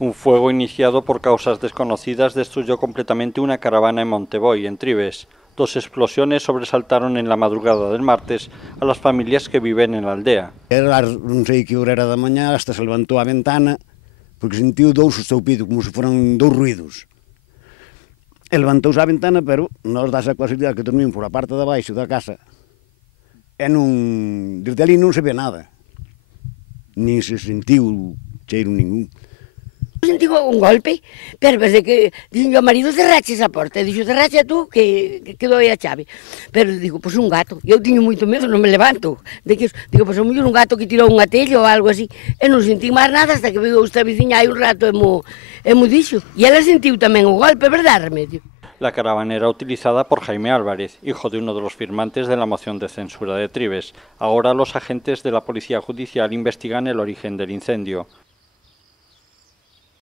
Un fuego iniciado por causas desconocidas destruyó completamente una caravana en Monteboy, en Trives. Dos explosiones sobresaltaron en la madrugada del martes a las familias que viven en la aldea. Era non sei que hora era da mañá, hasta se levantou a ventana, porque sentiu dous estoupidos, como se foran dous ruidos. E levantouse a ventana, pero nós dase a casualidade que dormimos por a parte de baixo da casa. E non, desde ali non se ve nada. Nin se sentiu cheiro ningún. Sentí un golpe, pero desde que dixo ao marido cerrache esa porta, e dixo cerrache tú que doi a chave, pero digo, pois un gato, eu tiño moito medo, non me levanto, digo, pois o mellor un gato que tirou unha telha ou algo así, e non sentí máis nada hasta que veio esta veciña hai un rato e mo dixo, e ela sentiu tamén o golpe, verdad, Remedio? La caravana era utilizada por Jaime Álvarez, hijo de uno de los firmantes de la moción de censura de Trives. Ahora los agentes de la Policía Judicial investigan el origen del incendio.